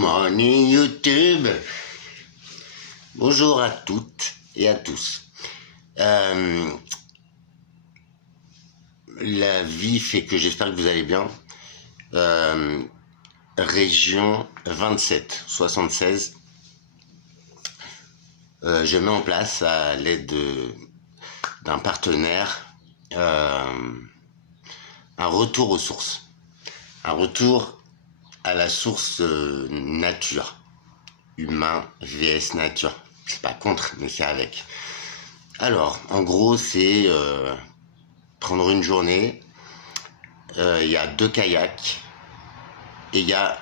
Morning YouTube. Bonjour à toutes et à tous. La vie fait que j'espère que vous allez bien. Région 27-76. Je mets en place à l'aide d'un partenaire un retour aux sources. Un retour à la source nature. Humain vs nature. C'est pas contre, mais c'est avec. Alors, en gros, c'est prendre une journée. Il y a 2 kayaks et il y a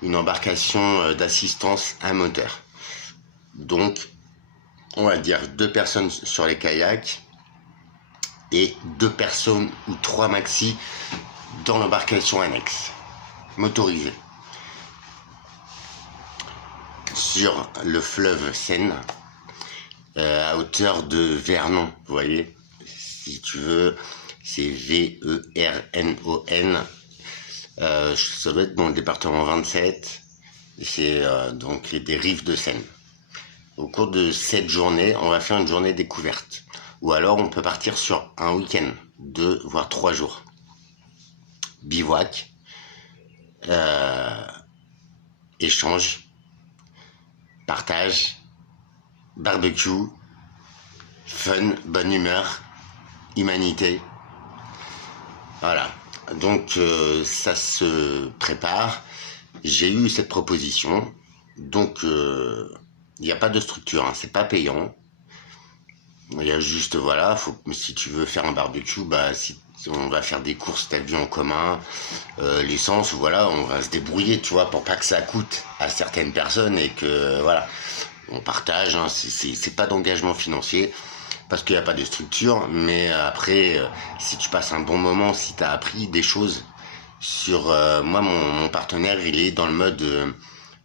une embarcation d'assistance à moteur. Donc, on va dire 2 personnes sur les kayaks et 2 personnes ou 3 maxi dans l'embarcation annexe motorisée sur le fleuve Seine à hauteur de Vernon. Vous voyez, si tu veux, c'est V-E-R-N-O-N. Ça doit être dans le département 27. C'est donc des rives de Seine. Au cours de cette journée, on va faire une journée découverte. Ou alors on peut partir sur un week-end, 2 voire 3 jours. Bivouac, échange, partage, barbecue, fun, bonne humeur, humanité. Voilà, donc ça se prépare. J'ai eu cette proposition, donc il n'y a pas de structure, hein, c'est pas payant. Il y a juste, voilà, si tu veux faire un barbecue, bah si on va faire des courses, t'as vu, en commun, l'essence, voilà, on va se débrouiller, tu vois, pour pas que ça coûte à certaines personnes et que, voilà, on partage, hein, c'est pas d'engagement financier, parce qu'il n'y a pas de structure, mais après, si tu passes un bon moment, si t'as appris des choses sur, moi, mon partenaire, il est dans le mode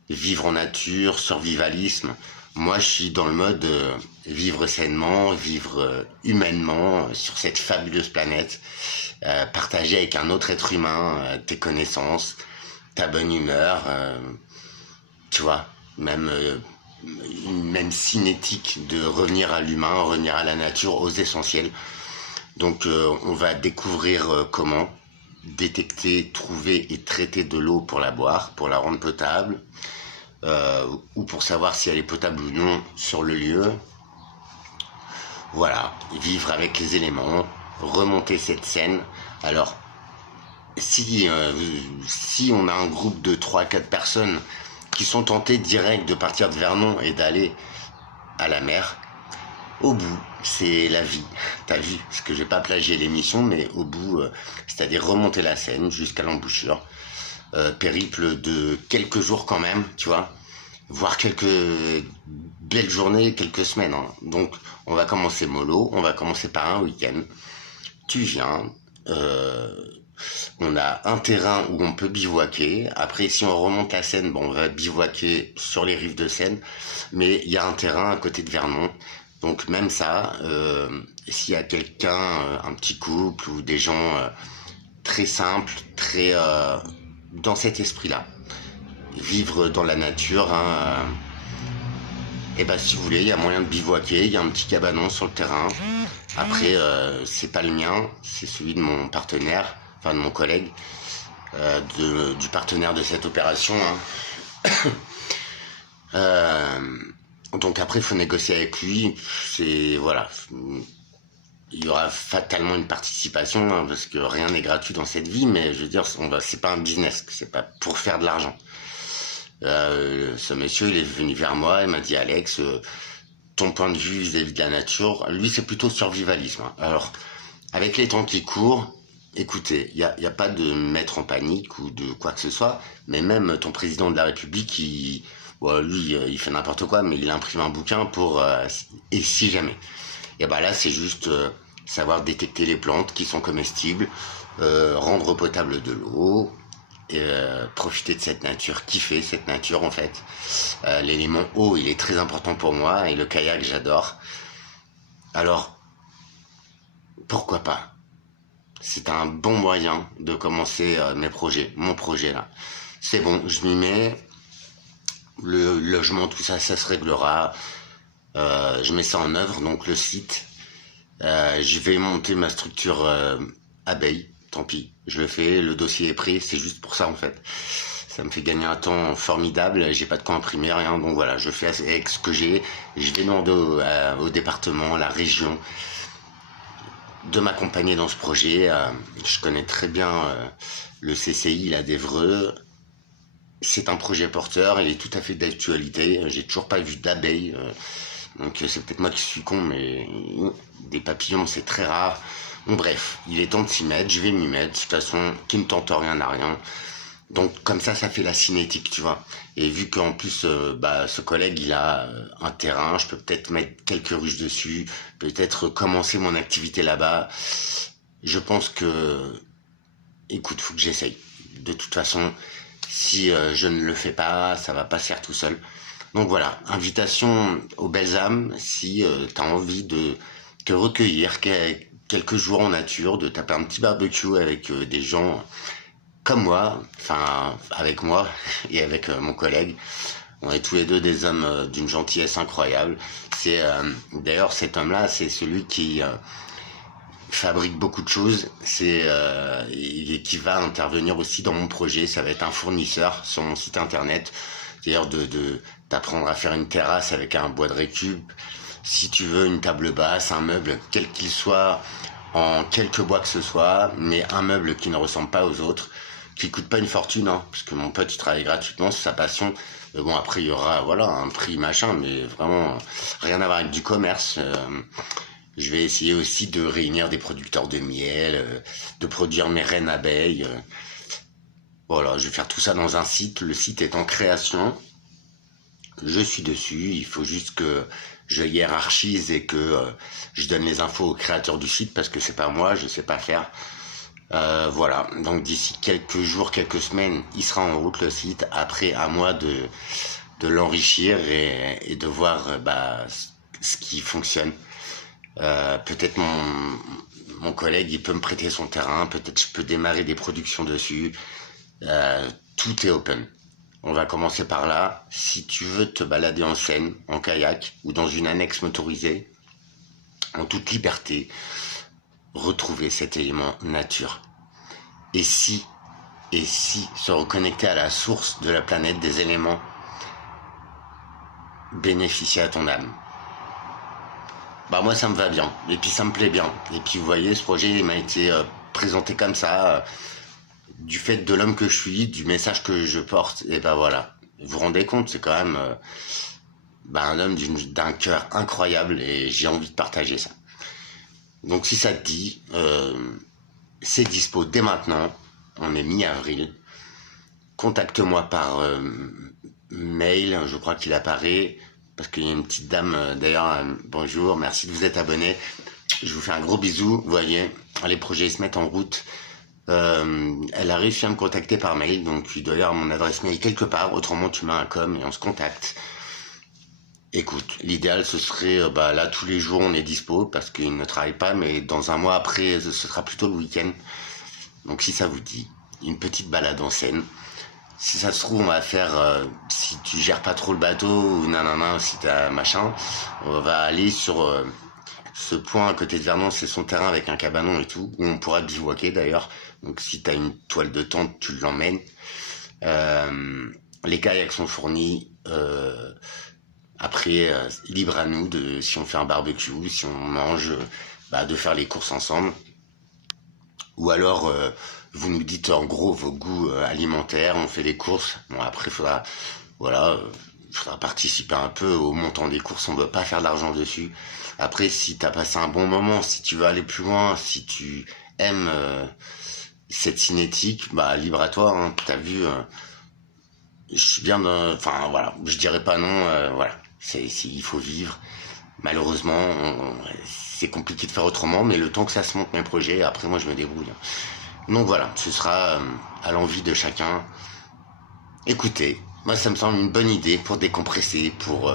vivre en nature, survivalisme. Moi, je suis dans le mode vivre sainement, vivre humainement sur cette fabuleuse planète, partager avec un autre être humain tes connaissances, ta bonne humeur, tu vois, même cinétique de revenir à l'humain, revenir à la nature, aux essentiels. Donc, on va découvrir comment détecter, trouver et traiter de l'eau pour la boire, pour la rendre potable. Ou pour savoir si elle est potable ou non sur le lieu. Voilà, vivre avec les éléments, remonter cette scène. Alors, si on a un groupe de 3-4 personnes qui sont tentées direct de partir de Vernon et d'aller à la mer, au bout, c'est la vie. T'as vu, parce que j'ai pas plagié l'émission, mais au bout, c'est-à-dire remonter la Seine jusqu'à l'embouchure. Périple de quelques jours quand même, tu vois, voire quelques belles journées, quelques semaines, hein. Donc on va commencer mollo, on va commencer par un week-end. Tu viens, on a un terrain où on peut bivouaquer. Après, si on remonte la Seine, bon, on va bivouaquer sur les rives de Seine, mais il y a un terrain à côté de Vernon. Donc même ça, s'il y a quelqu'un, un petit couple ou des gens très simples, très dans cet esprit-là, vivre dans la nature, hein, et ben si vous voulez, il y a moyen de bivouaquer, il y a un petit cabanon sur le terrain. Après, c'est pas le mien, c'est celui de mon partenaire, enfin de mon collègue, du partenaire de cette opération, hein. Donc après, il faut négocier avec lui. C'est, voilà, il y aura fatalement une participation, hein, parce que rien n'est gratuit dans cette vie, mais je veux dire, c'est pas un business, c'est pas pour faire de l'argent. Ce monsieur, il est venu vers moi, il m'a dit: Alex, ton point de vue vis-à-vis de la nature, lui, c'est plutôt survivalisme, hein. Alors, avec les temps qui courent, écoutez, il y a pas de mettre en panique ou de quoi que ce soit, mais même ton président de la République, lui, il fait n'importe quoi, mais il imprime un bouquin pour et si jamais. Et bah là, c'est juste savoir détecter les plantes qui sont comestibles, rendre potable de l'eau, et profiter de cette nature, kiffer cette nature en fait. L'élément eau, il est très important pour moi, et le kayak, j'adore. Alors, pourquoi pas? C'est un bon moyen de commencer mes projets, mon projet là. c'est bon, je m'y mets. Le logement, tout ça, ça se réglera. Je mets ça en œuvre, donc le site. Je vais monter ma structure abeille, tant pis, je le fais, le dossier est pris, c'est juste pour ça en fait. Ça me fait gagner un temps formidable, j'ai pas de quoi imprimer, rien, donc voilà, je fais avec ce que j'ai. Je vais demander au département, à la région, de m'accompagner dans ce projet. Je connais très bien le CCI, là, d'Évreux. C'est un projet porteur, il est tout à fait d'actualité. J'ai toujours pas vu d'abeilles, donc c'est peut-être moi qui suis con, mais des papillons c'est très rare. Bon bref, il est temps de s'y mettre, je vais m'y mettre. De toute façon, qui ne tente rien n'a rien. Donc comme ça fait la cinétique, tu vois. Et vu qu'en plus, ce collègue, il a un terrain, je peux peut-être mettre quelques ruches dessus, peut-être commencer mon activité là-bas. Je pense que, écoute, faut que j'essaye. De toute façon, si je ne le fais pas, ça va pas se faire tout seul. Donc voilà, invitation aux belles âmes, si tu as envie de te recueillir quelques jours en nature, de taper un petit barbecue avec des gens comme moi, enfin avec moi et avec mon collègue. On est tous les deux des hommes d'une gentillesse incroyable. C'est d'ailleurs cet homme-là, c'est celui qui fabrique beaucoup de choses. Et qui va intervenir aussi dans mon projet. Ça va être un fournisseur sur mon site internet. C'est-à-dire d'apprendre à faire une terrasse avec un bois de récup. Si tu veux une table basse, un meuble, quel qu'il soit, en quelques bois que ce soit, mais un meuble qui ne ressemble pas aux autres, qui coûte pas une fortune, hein, parce que mon pote il travaille gratuitement, c'est sa passion. Mais bon, après il y aura un prix machin, mais vraiment rien à voir avec du commerce. Je vais essayer aussi de réunir des producteurs de miel, de produire mes reines abeilles. Voilà, je vais faire tout ça dans un site. Le site est en création. Je suis dessus. Il faut juste que je hiérarchise et que je donne les infos au créateur du site parce que c'est pas moi, je sais pas faire. Voilà, donc d'ici quelques jours, quelques semaines, il sera en route le site. Après, à moi de l'enrichir et de voir ce qui fonctionne. Peut-être mon collègue, il peut me prêter son terrain, peut-être je peux démarrer des productions dessus. Tout est open. On va commencer par là. Si tu veux te balader en Seine, en kayak ou dans une annexe motorisée, en toute liberté, retrouver cet élément nature. Et si se reconnecter à la source de la planète des éléments, bénéficier à ton âme. Bah moi ça me va bien, et puis ça me plaît bien. Et puis vous voyez, ce projet il m'a été présenté comme ça, du fait de l'homme que je suis, du message que je porte, et ben voilà. Vous vous rendez compte, c'est quand même un homme d'un cœur incroyable, et j'ai envie de partager ça. Donc si ça te dit, c'est dispo dès maintenant, on est mi-avril. Contacte-moi par mail, je crois qu'il apparaît, parce qu'il y a une petite dame, d'ailleurs, bonjour, merci de vous être abonné. Je vous fais un gros bisou, vous voyez, les projets se mettent en route. Elle a réussi à me contacter par mail, donc il doit y avoir mon adresse mail quelque part, autrement tu mets un com et on se contacte. Écoute, l'idéal ce serait, là tous les jours on est dispo, parce qu'il ne travaille pas, mais dans un mois après, ce sera plutôt le week-end. Donc si ça vous dit, une petite balade en Seine. Si ça se trouve, on va faire, si tu gères pas trop le bateau, ou nanana, si t'as machin, on va aller sur ce point à côté de Vernon, c'est son terrain avec un cabanon et tout, où on pourra bivouaquer d'ailleurs. Donc si t'as une toile de tente, tu l'emmènes. Les kayaks sont fournis. Après, libre à nous, si on fait un barbecue, si on mange, de faire les courses ensemble. Ou alors, vous nous dites en gros vos goûts alimentaires, on fait les courses. Bon, après, faudra participer un peu au montant des courses, on ne veut pas faire d'argent dessus. Après, si tu as passé un bon moment, si tu veux aller plus loin, si tu aimes cette cinétique, libre à toi, hein, t'as vu, je suis bien voilà, je dirais pas non, voilà, il faut vivre. Malheureusement, c'est compliqué de faire autrement, mais le temps que ça se monte mes projets, après moi je me débrouille. Donc voilà, ce sera à l'envie de chacun. Écoutez, moi ça me semble une bonne idée pour décompresser, pour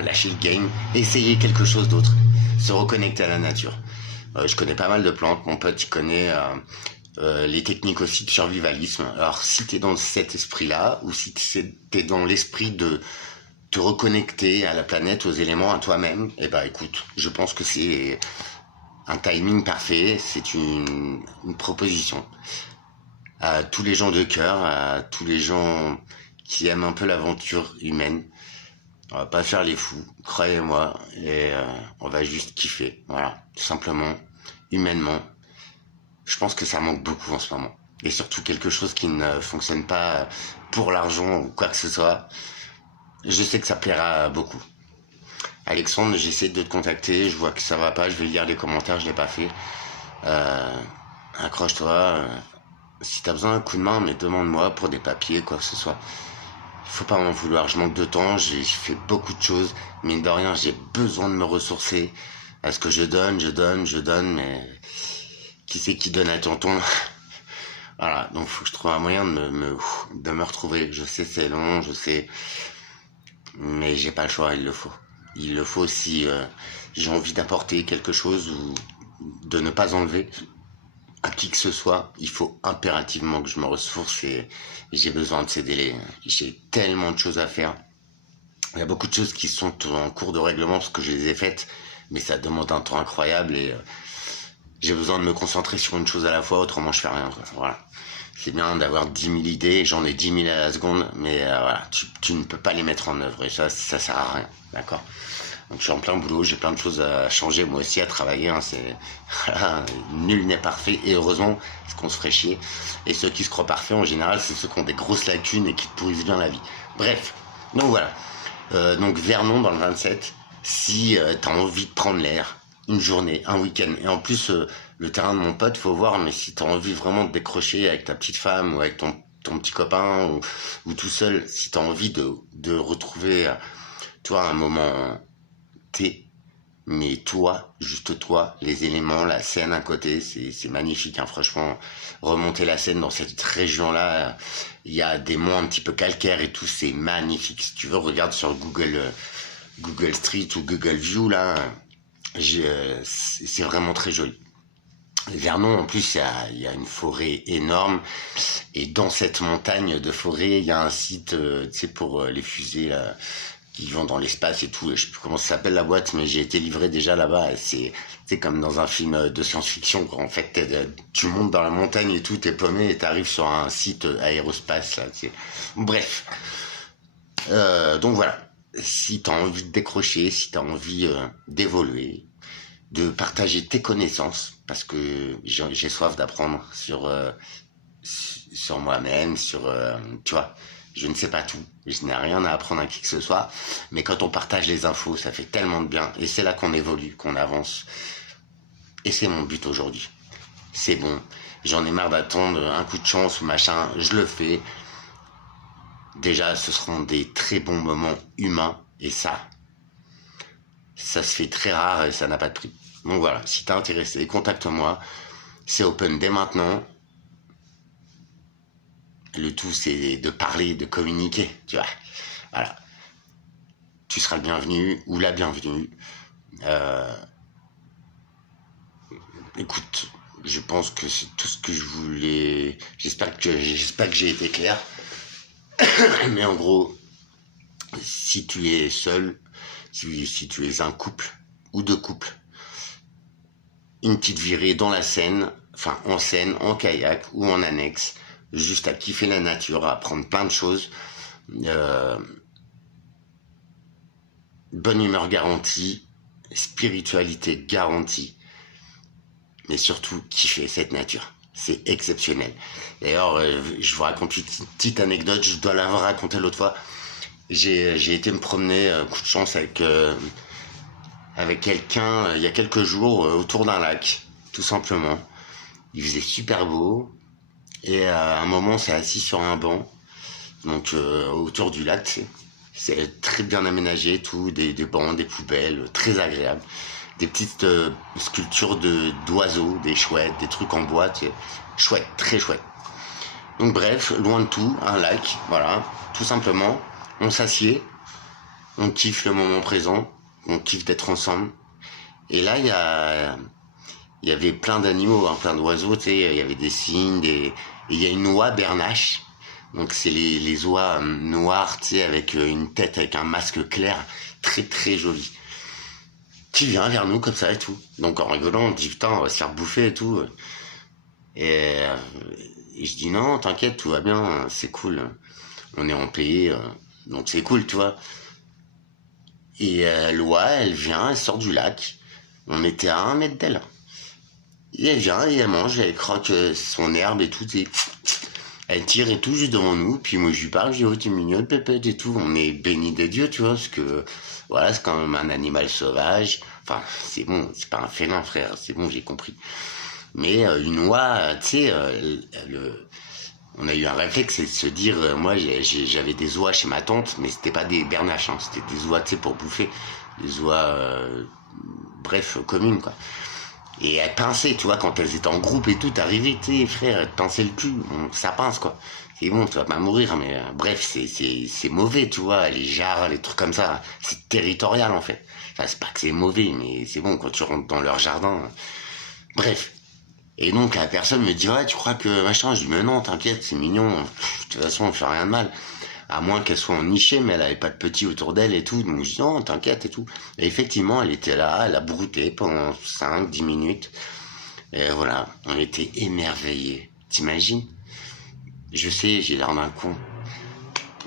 lâcher le game, essayer quelque chose d'autre, se reconnecter à la nature. Je connais pas mal de plantes, mon pote il connaît les techniques aussi de survivalisme. Alors si tu es dans cet esprit-là, ou si tu es dans l'esprit de te reconnecter à la planète, aux éléments, à toi-même, eh ben écoute, je pense que c'est un timing parfait, c'est une proposition. À tous les gens de cœur, à tous les gens qui aiment un peu l'aventure humaine, on va pas faire les fous, croyez-moi, et on va juste kiffer, voilà, tout simplement, humainement. Je pense que ça manque beaucoup en ce moment. Et surtout quelque chose qui ne fonctionne pas pour l'argent ou quoi que ce soit. Je sais que ça plaira à beaucoup. Alexandre, j'essaie de te contacter, je vois que ça va pas, je vais lire les commentaires, je l'ai pas fait. Accroche-toi. Si t'as besoin d'un coup de main, mais demande-moi pour des papiers, quoi que ce soit. Faut pas m'en vouloir, je manque de temps, j'ai fait beaucoup de choses. Mine de rien, j'ai besoin de me ressourcer. Parce que je donne, mais qui c'est qui donne à tonton? Voilà, donc faut que je trouve un moyen de me retrouver. Je sais, c'est long, je sais, mais j'ai pas le choix, il le faut. Il le faut si j'ai envie d'apporter quelque chose ou de ne pas enlever à qui que ce soit. Il faut impérativement que je me ressource et j'ai besoin de ces délais. J'ai tellement de choses à faire. Il y a beaucoup de choses qui sont en cours de règlement parce que je les ai faites, mais ça demande un temps incroyable et j'ai besoin de me concentrer sur une chose à la fois, autrement je fais rien, quoi. Voilà. C'est bien d'avoir 10 000 idées, j'en ai 10 000 à la seconde, mais voilà, tu ne peux pas les mettre en œuvre et ça sert à rien, d'accord? Donc je suis en plein boulot, j'ai plein de choses à changer, moi aussi à travailler, hein, voilà, nul n'est parfait, et heureusement, parce qu'on se ferait chier. Et ceux qui se croient parfaits, en général, c'est ceux qui ont des grosses lacunes et qui te pourrissent bien la vie. Bref, donc voilà. Donc Vernon dans le 27, si t'as envie de prendre l'air, une journée, un week-end, et en plus le terrain de mon pote, faut voir, mais si t'as envie vraiment de décrocher avec ta petite femme ou avec ton petit copain ou tout seul, si t'as envie de retrouver, toi, un moment mais toi, juste toi, les éléments, la Seine à côté, c'est magnifique, hein, franchement. Remonter la Seine dans cette région-là, il y a des monts un petit peu calcaires et tout, c'est magnifique. Si tu veux, regarde sur Google Street ou Google View, là, c'est vraiment très joli. Vernon, en plus, il y a une forêt énorme, et dans cette montagne de forêt, il y a un site, tu sais, pour les fusées, là, qui vont dans l'espace et tout, et je sais plus comment ça s'appelle la boîte, mais j'ai été livré déjà là-bas, et c'est comme dans un film de science-fiction, quoi. En fait, tu montes dans la montagne et tout, t'es paumé, et t'arrives sur un site aérospace, là, tu sais. Bref. Donc voilà. Si t'as envie de décrocher, si t'as envie d'évoluer, de partager tes connaissances, parce que j'ai soif d'apprendre sur moi-même, tu vois, je ne sais pas tout, je n'ai rien à apprendre à qui que ce soit, mais quand on partage les infos, ça fait tellement de bien, et c'est là qu'on évolue, qu'on avance, et c'est mon but aujourd'hui. C'est bon, j'en ai marre d'attendre un coup de chance ou machin, je le fais. Déjà, ce seront des très bons moments humains, et ça se fait très rare et ça n'a pas de prix. Donc voilà, si t'es intéressé, contacte-moi, c'est open dès maintenant. Le tout, c'est de parler, de communiquer, tu vois. Voilà. Tu seras le bienvenu ou la bienvenue. Écoute, je pense que c'est tout ce que je voulais. J'espère que j'ai été clair. Mais en gros, si tu es seul, si tu es un couple ou deux couples, une petite virée dans la Seine, enfin en Seine, en kayak ou en annexe, juste à kiffer la nature, à apprendre plein de choses. Bonne humeur garantie, spiritualité garantie, mais surtout kiffer cette nature. C'est exceptionnel. D'ailleurs, je vous raconte une petite anecdote, je dois l'avoir raconté l'autre fois. J'ai été me promener, coup de chance, avec quelqu'un il y a quelques jours autour d'un lac, tout simplement. Il faisait super beau, et à un moment on s'est assis sur un banc, donc autour du lac, c'est très bien aménagé, tout, des bancs, des poubelles, très agréable, des petites sculptures d'oiseaux, des chouettes, des trucs en bois, chouette, très chouette. Donc bref, loin de tout, un lac, voilà, tout simplement, on s'assied, on kiffe le moment présent, on kiffe d'être ensemble, et là il y a il y avait plein d'animaux, hein, plein d'oiseaux, tu sais, il y avait des cygnes, et il y a une oie bernache, donc c'est les oies noires, tu sais, avec une tête avec un masque clair, très très joli, qui vient vers nous comme ça et tout. Donc en rigolant, on dit putain, on va se faire bouffer et tout. Et, euh, et je dis non, t'inquiète, tout va bien, c'est cool, on est en paix, donc c'est cool, tu vois. Et l'oie, elle vient, elle sort du lac, on était à 1 mètre d'elle. Et elle vient et elle mange, elle croque son herbe et tout, et elle tire et tout juste devant nous. Puis moi je lui parle, je dis oh t'es mignonne pépette et tout. On est béni des dieux, tu vois, parce que voilà, c'est quand même un animal sauvage. Enfin, c'est bon, c'est pas un félin, frère, c'est bon, j'ai compris. Mais une oie, tu sais, on a eu un réflexe, c'est de se dire, moi j'avais des oies chez ma tante, mais c'était pas des bernaches, hein, c'était des oies, tu sais, pour bouffer. Des oies, bref, communes, quoi. Et elles pinçaient, tu vois, quand elles étaient en groupe et tout, t'arrivais, tu sais, frère, elles te pinçaient le cul, ça pince, quoi. C'est bon, tu vas pas mourir, mais bref, c'est mauvais, tu vois, les jarres, les trucs comme ça, c'est territorial, en fait. Enfin, c'est pas que c'est mauvais, mais c'est bon, quand tu rentres dans leur jardin, bref. Et donc, la personne me dit, ouais, tu crois que machin, je dis, mais non, t'inquiète, c'est mignon, de toute façon, on fait rien de mal. À moins qu'elle soit en nichée, mais elle avait pas de petits autour d'elle et tout. Donc je dis non, t'inquiète et tout. Et effectivement, elle était là, elle a brouté pendant 5-10 minutes. Et voilà, on était émerveillés. T'imagines? Je sais, j'ai l'air d'un con.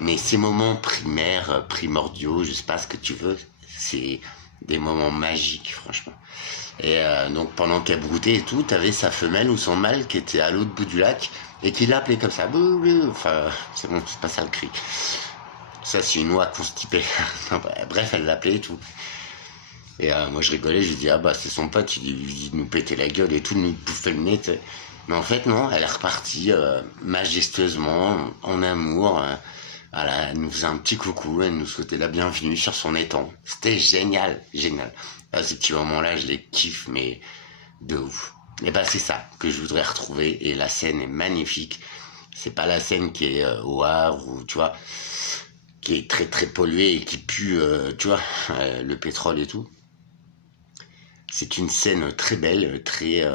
Mais ces moments primaires, primordiaux, je sais pas ce que tu veux, c'est des moments magiques, franchement. Et donc pendant qu'elle broutait et tout, t'avais sa femelle ou son mâle qui était à l'autre bout du lac et qui l'appelait comme ça. Bouh, bouh. Enfin, c'est bon, c'est pas ça le cri. Ça, c'est une oie constipée. Bref, elle l'appelait et tout. Et moi, je rigolais, je lui dis, ah bah, c'est son pote, il nous pétait la gueule et tout, nous bouffait le nez, t'sais. Mais en fait, non, elle est repartie majestueusement, en amour. Voilà, elle nous faisait un petit coucou, elle nous souhaitait la bienvenue sur son étang. C'était génial, génial. À ces petits moments-là, je les kiffe, mais de ouf. Et bah, c'est ça que je voudrais retrouver, et la scène est magnifique. C'est pas la scène qui est au Havre, ou tu vois, qui est très très polluée et qui pue, tu vois, le pétrole et tout. C'est une scène très belle, très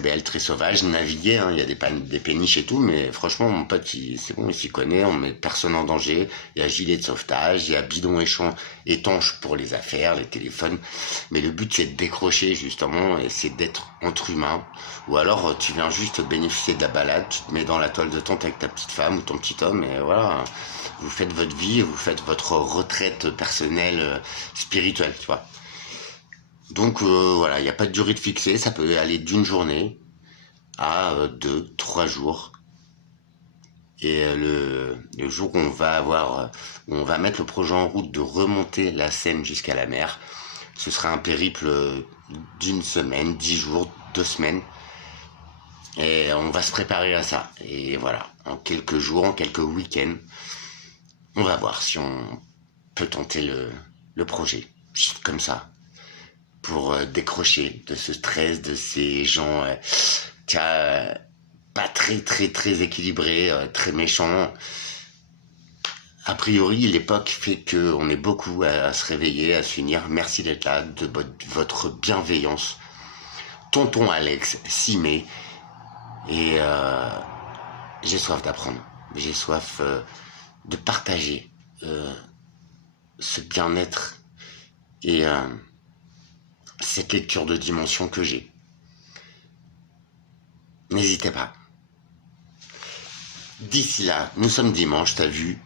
belle, très sauvage, naviguer, hein, il y a des péniches et tout, mais franchement, mon pote, c'est bon, il s'y connaît, on met personne en danger, il y a gilet de sauvetage, il y a bidon étanche pour les affaires, les téléphones, mais le but c'est de décrocher justement, et c'est d'être entre humains, ou alors tu viens juste bénéficier de la balade, tu te mets dans la toile de tente avec ta petite femme ou ton petit homme, et voilà, vous faites votre vie, vous faites votre retraite personnelle, spirituelle, tu vois. Donc voilà, il n'y a pas de durée de fixée, ça peut aller d'une journée à 2, 3 jours. Et le jour où où on va mettre le projet en route de remonter la Seine jusqu'à la mer, ce sera un périple d'une semaine, 10 jours, 2 semaines. Et on va se préparer à ça. Et voilà, en quelques jours, en quelques week-ends, on va voir si on peut tenter le projet. Juste comme ça, pour décrocher de ce stress, de ces gens pas très très très équilibrés, très méchants. A priori, l'époque fait qu'on est beaucoup à se réveiller, à s'unir. Merci d'être là, de votre bienveillance. Tonton Alex s'y met. Et j'ai soif d'apprendre. J'ai soif de partager ce bien-être et cette lecture de dimension que j'ai. N'hésitez pas. D'ici là, nous sommes dimanche, t'as vu,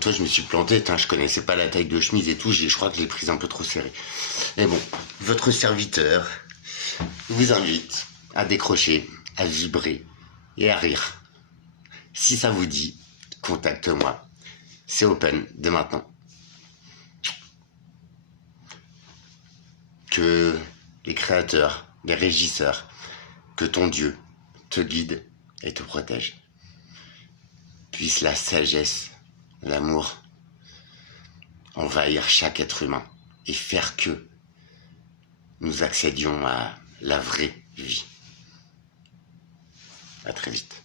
toi je me suis planté, je connaissais pas la taille de chemise et tout, je crois que je l'ai prise un peu trop serrée. Mais bon, votre serviteur vous invite à décrocher, à vibrer et à rire. Si ça vous dit, contacte-moi. C'est open dès maintenant. Que les créateurs, les régisseurs, que ton Dieu te guide et te protège. Puisse la sagesse, l'amour envahir chaque être humain et faire que nous accédions à la vraie vie. À très vite.